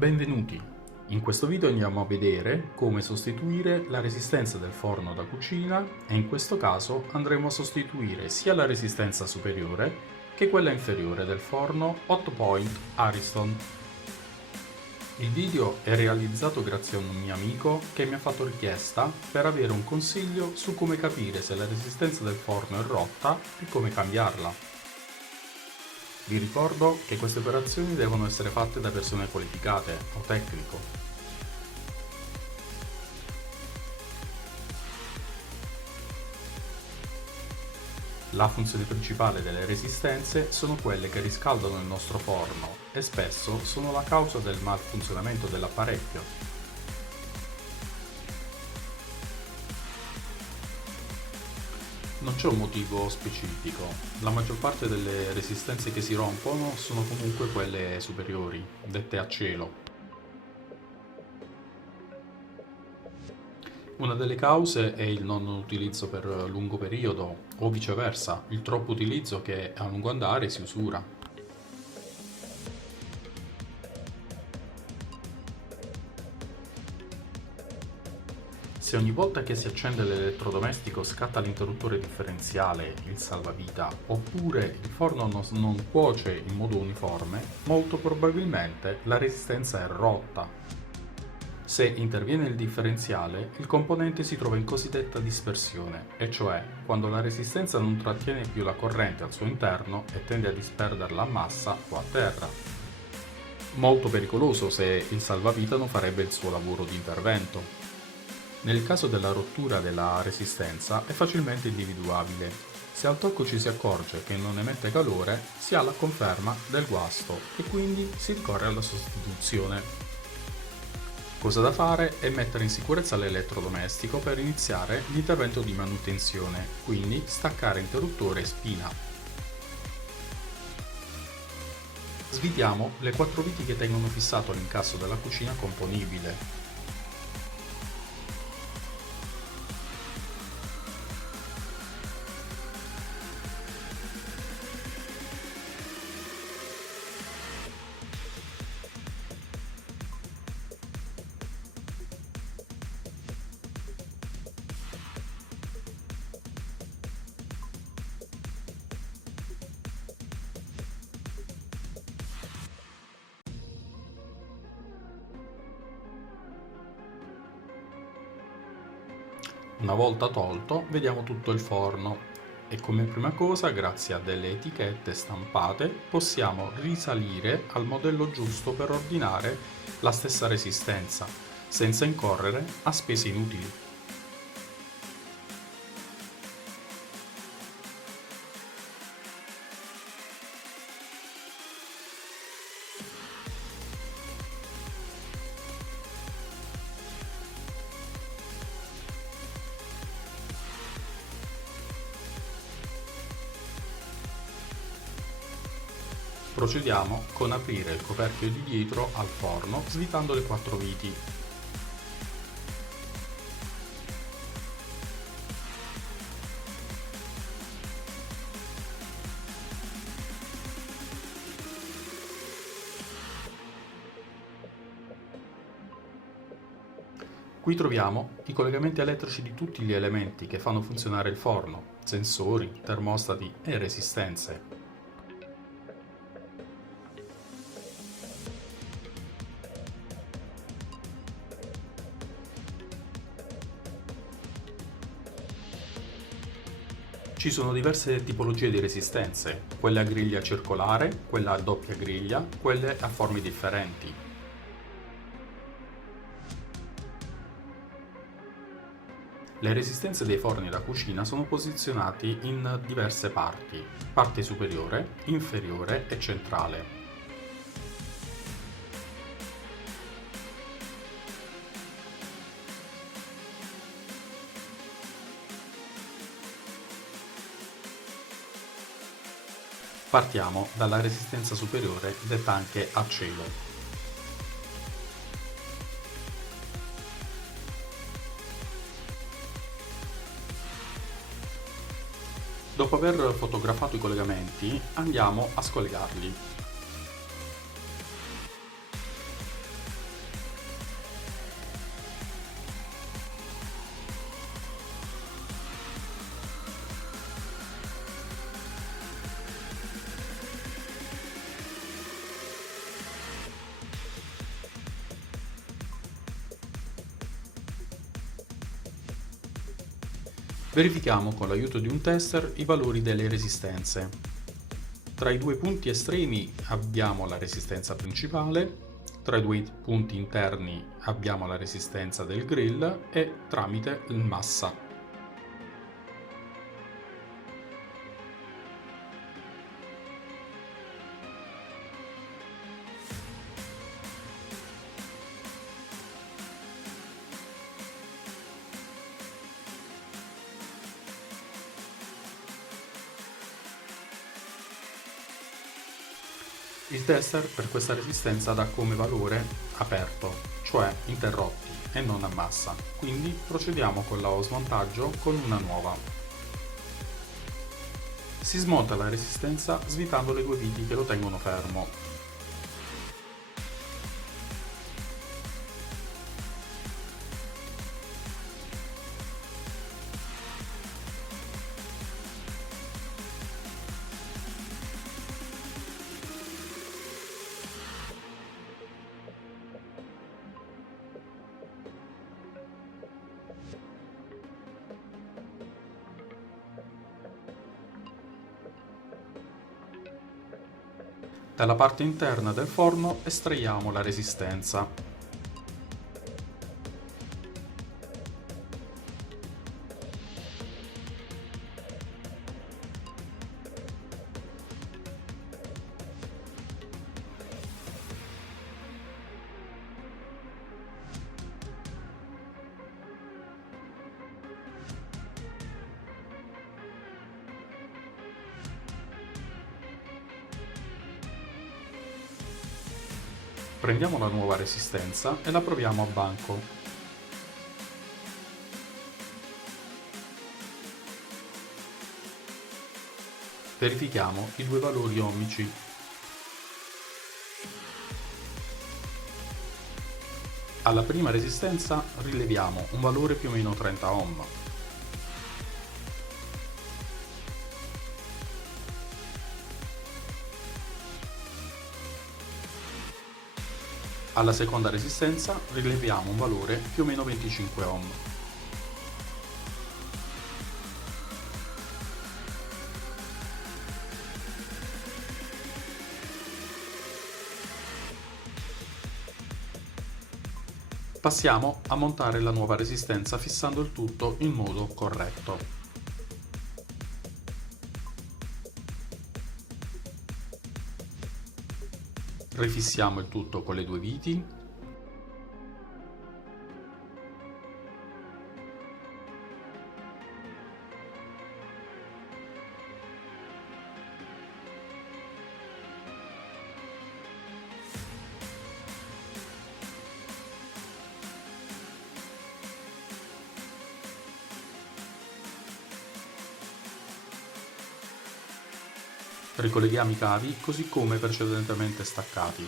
Benvenuti! In questo video andiamo a vedere come sostituire la resistenza del forno da cucina e in questo caso andremo a sostituire sia la resistenza superiore che quella inferiore del forno Hotpoint Ariston. Il video è realizzato grazie a un mio amico che mi ha fatto richiesta per avere un consiglio su come capire se la resistenza del forno è rotta e come cambiarla. Vi ricordo che queste operazioni devono essere fatte da persone qualificate o tecnico. La funzione principale delle resistenze sono quelle che riscaldano il nostro forno e spesso sono la causa del malfunzionamento dell'apparecchio. Non c'è un motivo specifico, la maggior parte delle resistenze che si rompono sono comunque quelle superiori, dette a cielo. Una delle cause è il non utilizzo per lungo periodo o viceversa, il troppo utilizzo che a lungo andare si usura. Se ogni volta che si accende l'elettrodomestico scatta l'interruttore differenziale, il salvavita, oppure il forno non cuoce in modo uniforme, molto probabilmente la resistenza è rotta. Se interviene il differenziale, il componente si trova in cosiddetta dispersione, e cioè quando la resistenza non trattiene più la corrente al suo interno e tende a disperderla a massa o a terra. Molto pericoloso se il salvavita non farebbe il suo lavoro di intervento. Nel caso della rottura della resistenza è facilmente individuabile. Se al tocco ci si accorge che non emette calore, si ha la conferma del guasto e quindi si ricorre alla sostituzione. Cosa da fare è mettere in sicurezza l'elettrodomestico per iniziare l'intervento di manutenzione, quindi staccare interruttore e spina. Svitiamo le 4 viti che tengono fissato l'incasso della cucina componibile. Una volta tolto, vediamo tutto il forno e come prima cosa, grazie a delle etichette stampate, possiamo risalire al modello giusto per ordinare la stessa resistenza, senza incorrere a spese inutili. Procediamo con aprire il coperchio di dietro al forno svitando le 4 viti. Qui troviamo i collegamenti elettrici di tutti gli elementi che fanno funzionare il forno, sensori, termostati e resistenze. Ci sono diverse tipologie di resistenze, quelle a griglia circolare, quella a doppia griglia, quelle a forme differenti. Le resistenze dei forni da cucina sono posizionati in diverse parti, parte superiore, inferiore e centrale. Partiamo dalla resistenza superiore, detta anche a cielo. Dopo aver fotografato i collegamenti, andiamo a scollegarli. Verifichiamo con l'aiuto di un tester i valori delle resistenze. Tra i due punti estremi abbiamo la resistenza principale, tra i due punti interni abbiamo la resistenza del grill e tramite il massa. Il tester per questa resistenza dà come valore aperto, cioè interrotti e non a massa, quindi procediamo con lo smontaggio con una nuova. Si smonta la resistenza svitando le due viti che lo tengono fermo. Dalla parte interna del forno estraiamo la resistenza. Prendiamo la nuova resistenza e la proviamo a banco. Verifichiamo i due valori ohmici. Alla prima resistenza rileviamo un valore più o meno 30 ohm. Alla seconda resistenza rileviamo un valore più o meno 25 ohm. Passiamo a montare la nuova resistenza fissando il tutto in modo corretto. Rifissiamo il tutto con le due viti. Ricolleghiamo i cavi così come precedentemente staccati.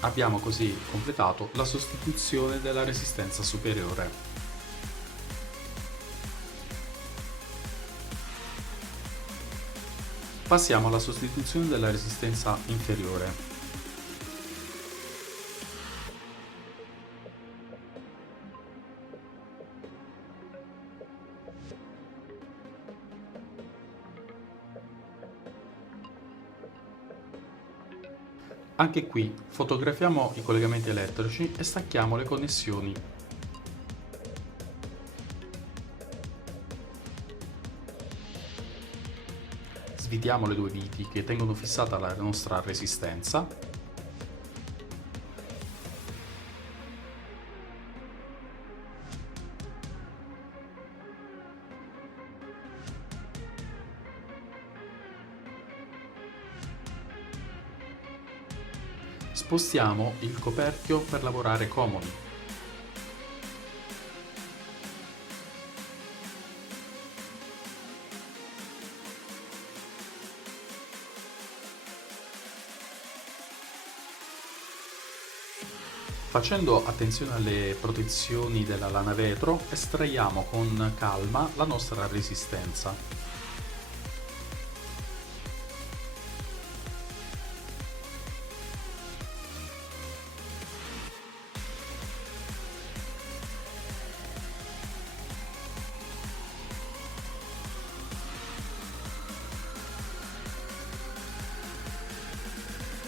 Abbiamo così completato la sostituzione della resistenza superiore. Passiamo alla sostituzione della resistenza inferiore. Anche qui fotografiamo i collegamenti elettrici e stacchiamo le connessioni. Svitiamo le due viti che tengono fissata la nostra resistenza. Spostiamo il coperchio per lavorare comodi. Facendo attenzione alle protezioni della lana vetro, estraiamo con calma la nostra resistenza.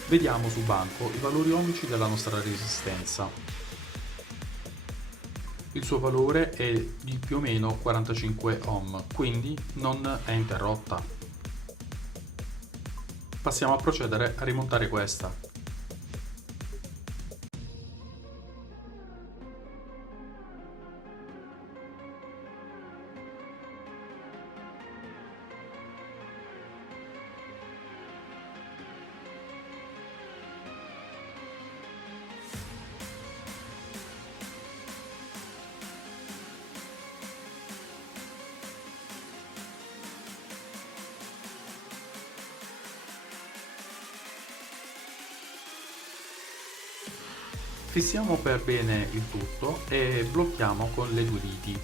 Vediamo su banco i valori ohmici della nostra resistenza. Il suo valore è di più o meno 45 ohm, quindi non è interrotta. Passiamo a procedere a rimontare questa. Fissiamo per bene il tutto e blocchiamo con le due viti.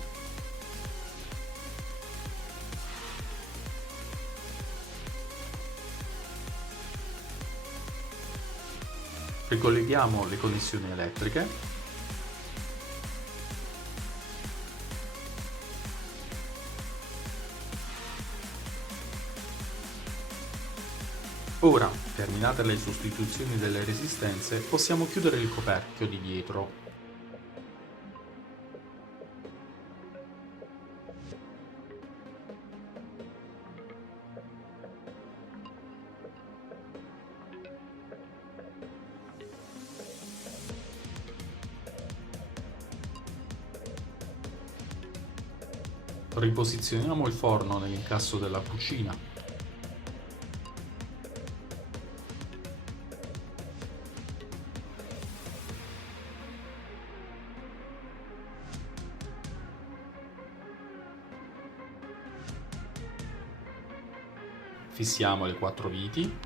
Ricolleghiamo le connessioni elettriche. Ora, terminate le sostituzioni delle resistenze, possiamo chiudere il coperchio di dietro. Riposizioniamo il forno nell'incasso della cucina. Fissiamo le 4 viti.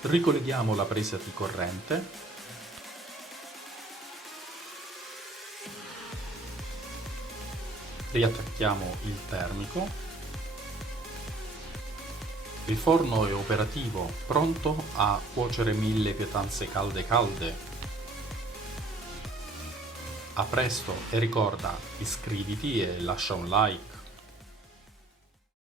Ricolleghiamo la presa di corrente. Riattacchiamo il termico. Il forno è operativo, pronto a cuocere 1000 pietanze calde. A presto e ricorda, iscriviti e lascia un like.